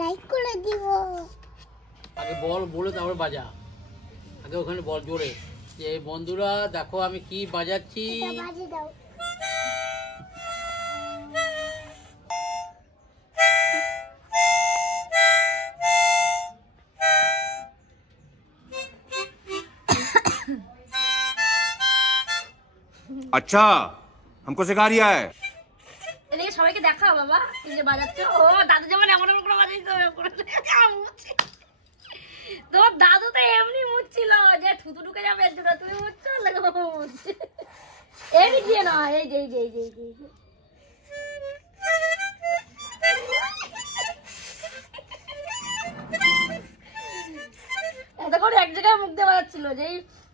Like করে দিব। আগে বল বলে তারপরে বাজা, আগে ওখানে বল জোরে যে বন্ধুরা দেখো আমি কি বাজাচ্ছি। বাজে দাও। अच्छा हमको सिखा रिया है। এদিকে সবাইকে দেখাও বাবা এই যে বাজাচ্ছ। ও দাদু যেমন এমন এমন করে বাজাইছে তো দাদু তো এমনি মুছছিল যে থুতু ঢুকে যাবে এর জন্য তুমি মুছছো এই দিয়ে না এই যে এত করে এক জায়গায় মুখ দিয়ে বাজাচ্ছিল যে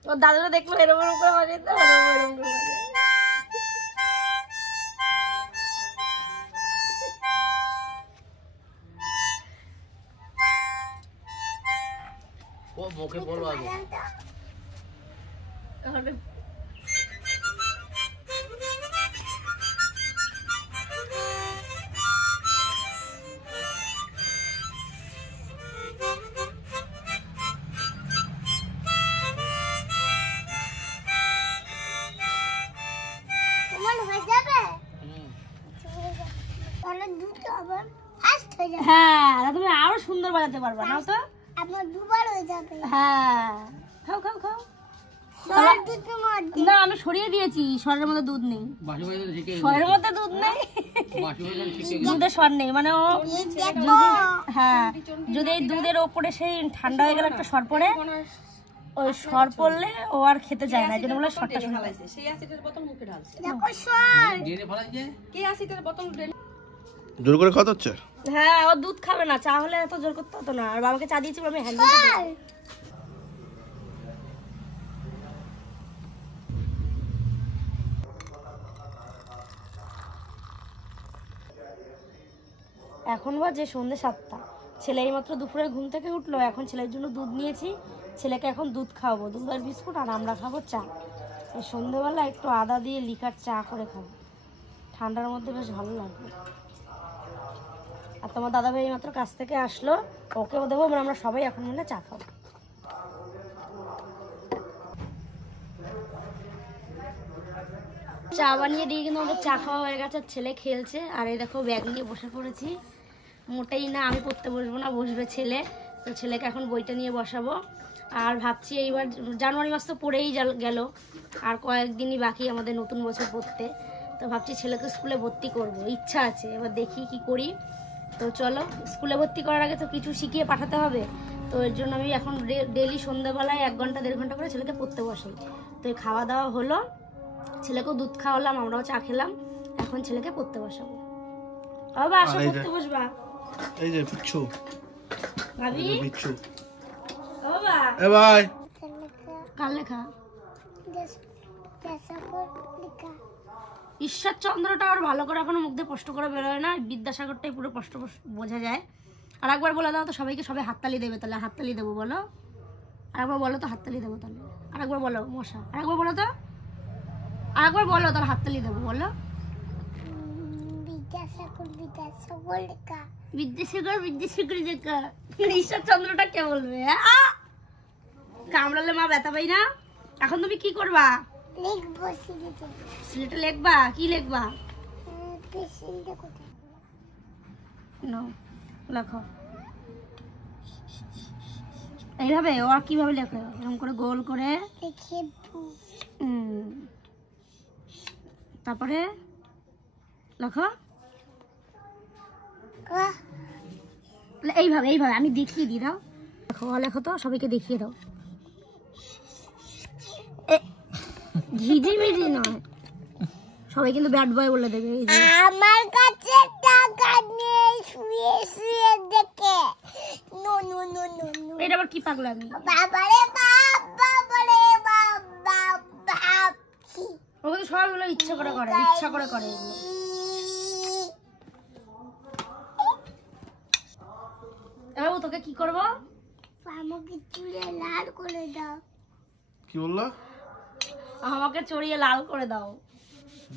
ওর দাদুরা দেখলো এরকম করে বাজাইতে এরকম করে বাজাই। ও মুখে বলো আগে। হ্যাঁ তুমি আরো সুন্দর বাজাতে পারবা না তো আমার দুবার হয়ে যাবে। হ্যাঁ খাও না আমি সরিয়ে দিয়েছি সরের মধ্যে দুধ নেই, সরের মধ্যে দুধ নেই, দুধের সর নেই মানে ও হ্যাঁ যদি এই দুধের ওপরে সেই ঠান্ডা হয়ে গেলে একটা সর পড়ে ওই সর পড়লে ও আর খেতে চায় না, জন্য বলে সরটা ফেলাইছে। সেই অ্যাসিডের বোতল মুখে ঢালছে দেখো সর দিয়ে ফেলাইছে কে অ্যাসিডের বোতল জোর করে খাওয়া হচ্ছে। হ্যাঁ ও দুধ খাবে না, চা হলে এত জোর করতে হতো না। আর বাবাকে চা দিয়েছি আমি হ্যান্ডেল এখন বাজে সন্ধ্যে 7টা। ছেলে এইমাত্র দুপুরে ঘুম থেকে উঠলো, এখন ছেলের জন্য দুধ নিয়েছি, ছেলেকে এখন দুধ খাওয়াবো, দুধ আর বিস্কুট, আর আমরা খাবো চা। এই সন্ধ্যেবেলা একটু আদা দিয়ে লিকার চা করে খাবো, ঠান্ডার মধ্যে বেশ ভালো লাগবে। আর তোমার দাদা ভাই মাত্র কাছ থেকে আসলো, ওকেও দেবো, আমরা সবাই এখন মিলে চা খাবো। চা বানিয়ে দিয়ে কিন্তু আমাদের চা খাওয়া হয়ে গেছে, ছেলে খেলছে। আর এই দেখো ব্যাগ নিয়ে বসে পড়েছি, মোটেই না আমি পড়তে বসবো না, বসবে ছেলে। তো ছেলেকে এখন বইটা নিয়ে বসাবো। আর ভাবছি এইবার জানুয়ারি মাস তো পড়েই গেল, আর কয়েকদিনই বাকি আমাদের নতুন বছর পড়তে। তো ভাবছি ছেলেকে স্কুলে ভর্তি করব, ইচ্ছা আছে, এবার দেখি কি করি। তো চলো স্কুলে ভর্তি করার আগে তো কিছু শিখিয়ে পাঠাতে হবে, তো এর জন্য আমি এখন ডেলি সন্ধ্যাবেলায় 1 ঘন্টা 1.5 ঘন্টা করে ছেলেকে পড়তে বসাই। তো এই খাওয়া দাওয়া হলো, ছেলেকেও দুধ খাওয়ালাম, আমরাও চা খেলাম, এখন ছেলেকে পড়তে বসাবো। বাবা আসো পড়তে বসবা। এই যে পিচ্ছু ভাবি পিচ্ছু বাবা এ ভাই কার লেখা? ঈশ্বরচন্দ্রটা আর ভালো করে এখনো মুখ দিয়ে স্পষ্ট করে বেরোয় না, বিদ্যাসাগরটাই পুরো স্পষ্ট বোঝা যায়। আর একবার বলে দাও তো সবাইকে, সবাই হাততালি দেবে, তাহলে হাততালি দেবো বলো। আরেকবার বলো তো হাততালি দেবো তাহলে। আরেকবার বলো মশা, আরেকবার বলো তো, আরেকবার বলো তাহলে হাততালি দেবো বলো। বিদ্যাসাগর লেখা, ঈশ্বরচন্দ্রটা কে বলবে? কামড়ালে মা ব্যথা পাই না। এখন তুমি কি করবা? সিলেটে লিখবা? কি লিখবা? লেখো এইভাবে। ও আর কিভাবে লেখো? এরকম করে গোল করে, তারপরে লেখো এইভাবে, এইভাবে আমি দেখিয়ে দিই। দাও লেখো, লেখো তো, সবাইকে দেখিয়ে দাও। ঝিঝিমিঝি নয়, সবাই কিন্তু ব্যাড বয় বলে দেবে। আমার কাছে টাকা নেই, শুয়ে শুয়ে দেখে। No no no no no, এটা আবার কি পাগলামি? বাবারে বাবারে বাবা বাপ। ও কিন্তু সবগুলো ইচ্ছা করে করে, ইচ্ছা করে করে এগুলো। এবার তোকে কি করবো? আমাকে চুলে লাল করে দাও। কি বললা? আমাকে চড়িয়ে লাল করে দাও।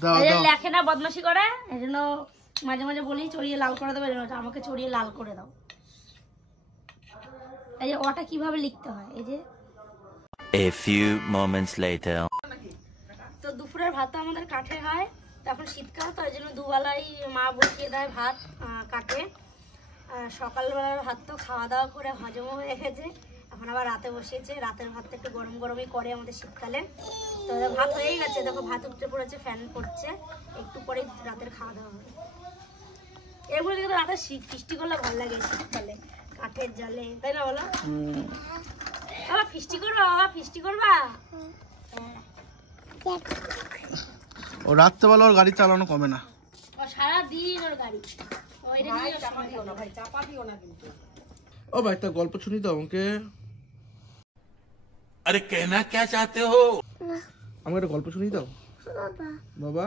দাও এই দাও। লেখে না, বদমাশি করে, এজন্য মাঝে মাঝে বলি চড়িয়ে লাল করে দেবে, আমাকে চড়িয়ে লাল করে দাও। এই যে ওটা কিভাবে লিখতে হয়, এই যে। A few moments later. তো দুপুরের ভাত তো আমাদের কাঠে হয়, তখন শীতকাল, তো ওই জন্য দুবেলাই মা বসিয়ে দেয় ভাত কাঠে। সকালবেলার ভাত তো খাওয়া দাওয়া করে হজমও হয়ে গেছে, এখন আবার রাতে বসিয়েছে। রাতের ভাতটা একটু গরম গরমই করে আমাদের শীতকালে। তো ভাত হয়েই গেছে, দেখো ভাত উঠে পড়েছে, ফ্যান পড়ছে, একটু পরেই রাতের খাওয়া দাওয়া হবে। এরপরে কিন্তু রাতে ফিস্টি করলে ভালো লাগে শীতকালে কাঠের জালে, তাই না বলো? বাবা ফিস্টি করবা, বাবা ফিস্টি করবা। ও রাত্রেবেলা ওর গাড়ি চালানো কমে না। সারাদিন ওর গাড়ি। ও ভাই একটা গল্প শুনি তো আমাকে। अरे कहना क्या चाहते हो? আমাকে একটা গল্প শুনি দাও বাবা বাবা।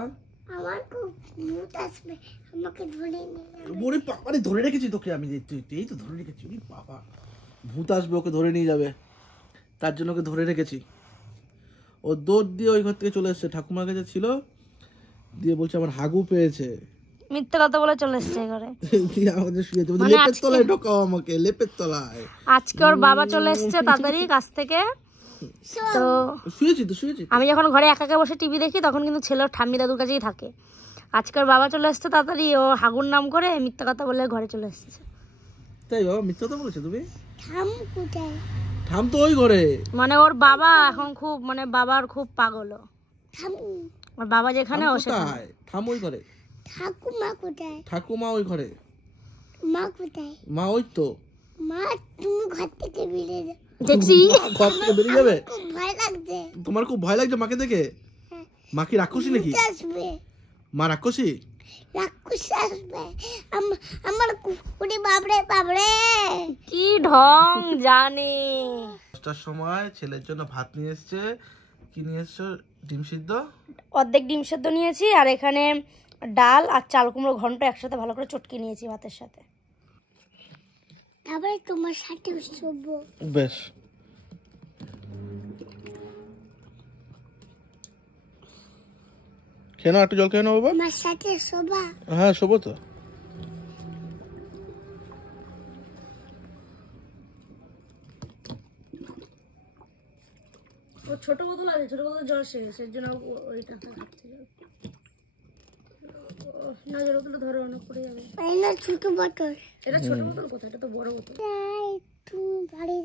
আমার খুব ভূত আসবে, আমাকে ধরে নিয়ে যাবে। ওরে বাবা রে, ধরে রেখেছি তোকে আমি, এই তো ধরে রেখেছি। ওরে বাবা, ভূত আসবে, ওকে ধরে নিয়ে যাবে, তার জন্য ওকে ধরে রেখেছি। ও দৌড় দিয়ে ওই ঘর থেকে চলে এসছে, ঠাকুমার কাছে ছিল, দিয়ে বলছে আমার হাগু পেয়েছে। মিথ্যে কথা বলে চলে এসছে ঘরে। দিয়ে আমাদের শুয়েছে, মানে লেপের আজকে- তলায় ঢোকাও আমাকে, লেপের তলায়। আজকে ওর বাবা চলে এসছে তাড়াতাড়ি কাছ থেকে। তো শুয়েছি তো, শুয়েছি। আমি যখন ঘরে একা একা বসে টিভি দেখি তখন কিন্তু ছেলে ওর ঠাম্মি দাদুর কাছেই থাকে। আজকে ওর বাবা চলে এসছে তাড়াতাড়ি, ও হাগুর নাম করে মিথ্যা কথা বলে ঘরে চলে এসছে। তাই বাবা, মিথ্যা কথা বলেছো তুমি? থাম কোথায়? থাম তো ওই ঘরে। মানে ওর বাবা এখন খুব, মানে বাবার খুব পাগল ও। থাম। ওর বাবা যেখানে ও সেখানে। কোথায়? থাম ওই ঘরে। ঠাকুমা কোথায়? ঠাকুমা ওই ঘরে। মা কোথায়? মা ওই তো। মা তুমি ঘর থেকে বেরিয়ে যাও, দেখছি ঘর থেকে বেরিয়ে যাবে? খুব ভয় লাগছে। তোমার খুব ভয় লাগছে মাকে দেখে? মা কি রাক্ষসী নাকি? ভূত আসবে, মা রাক্ষসী? রাক্ষস আসবে। আমার কুকুরি বাবরে বাবরে। কি ঢং জানে। 10টার সময় ছেলের জন্য ভাত নিয়ে এসছে। কি নিয়ে এসছো? ডিম সিদ্ধ। অর্ধেক ডিম সেদ্ধ নিয়েছি, আর এখানে ডাল আর চাল কুমড়ো ঘন্ট একসাথে ভালো করে চটকে নিয়েছি ভাতের সাথে। তারপরে তোমার সাথে শোবো। বেশ। কেন একটু জল খেয়ে নাও বাবা। আমার সাথে শোবা। হ্যাঁ শোবো তো। ও ছোট বোতল আছে, ছোট বোতল জল শেষ, এর জন্য ওইটা খাচ্ছিল। না জল বোতল ধরো, অনেক পড়ে যাবে। এই না ছোট বোতল। এটা ছোট বোতল কোথায়, এটা তো বড় বোতল। তাই তুমি বাড়ি